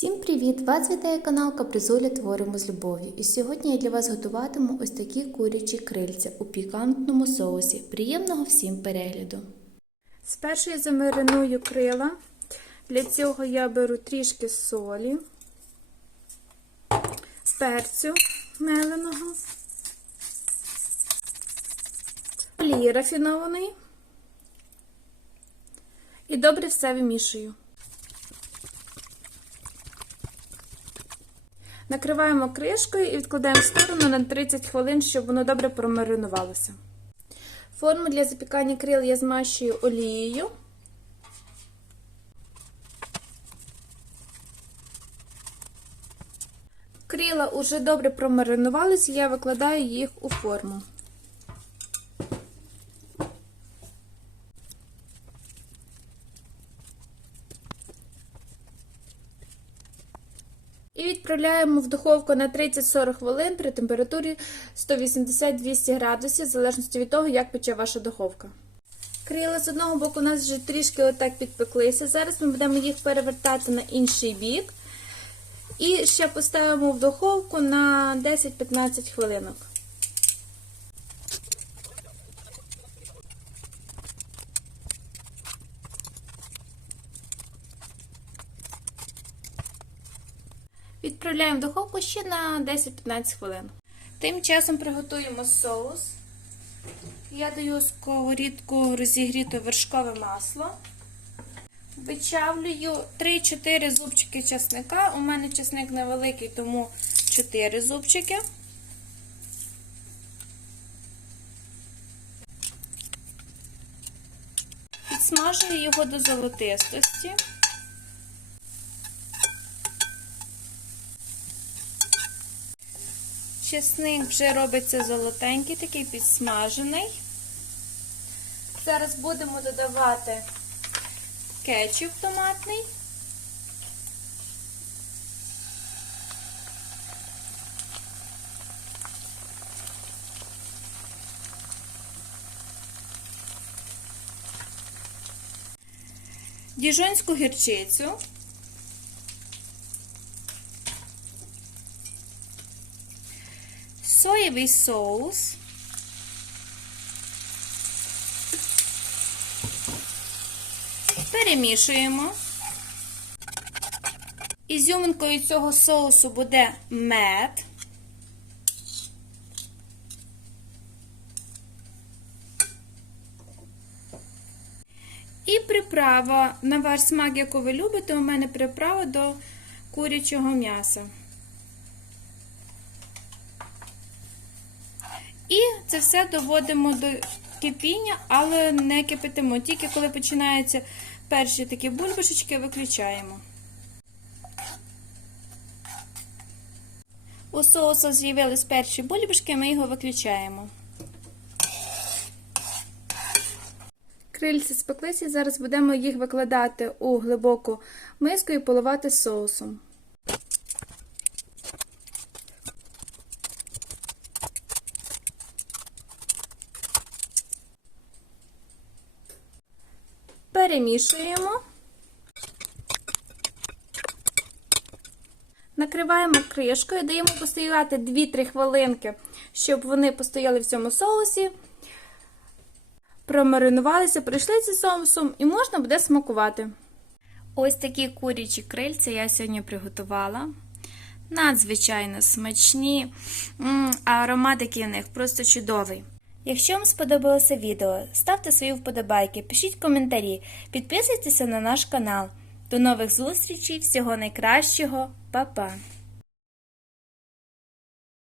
Всім привіт! Вас вітає канал Капризоля Творимо з любов'ю. І сьогодні я для вас готуватиму ось такі курячі крильця у пікантному соусі. Приємного всім перегляду! Спершу я замариную крила. Для цього я беру трішки солі, перцю меленого, олії рафінованої і добре все вимішую. Накриваємо кришкою і відкладаємо в сторону на 30 хвилин, щоб воно добре промаринувалося. Форму для запікання крил я змащую олією. Крила уже добре промаринувалися, я викладаю їх у форму. І відправляємо в духовку на 30-40 хвилин при температурі 180-200 градусів, в залежності від того, як пече ваша духовка. Крила з одного боку у нас вже трішки отак підпеклися. Зараз ми будемо їх перевертати на інший бік. І ще поставимо в духовку на 10-15 хвилинок. Відправляємо в духовку ще на 10-15 хвилин. Тим часом приготуємо соус. Я даю сковорідку розігріте вершкове масло. Вичавлюю 3-4 зубчики чесника. У мене чесник невеликий, тому 4 зубчики. Підсмажую його до золотистості. Чесник вже робиться золотенький, такий підсмажений. Зараз будемо додавати кетчуп томатний. Діжонську гірчицю. Соєвий соус. Перемішуємо. Ізюминкою цього соусу буде мед. І приправа на ваш смак, яку ви любите, у мене приправа до курячого м'яса. І це все доводимо до кипіння, але не кипятимо. Тільки коли починаються перші такі бульбашечки, виключаємо. У соусу з'явились перші бульбашки, ми його виключаємо. Крильці спеклися, зараз будемо їх викладати у глибоку миску і поливати соусом. Перемішуємо. Накриваємо кришкою, даємо постояти 2-3 хвилинки, щоб вони постояли в цьому соусі, промаринувалися, прийшли зі соусом і можна буде смакувати. Ось такі курячі крильця я сьогодні приготувала. Надзвичайно смачні, аромат який у них просто чудовий. Якщо вам сподобалося відео, ставте свої вподобайки, пишіть коментарі, підписуйтеся на наш канал. До нових зустрічей, всього найкращого, Па-па!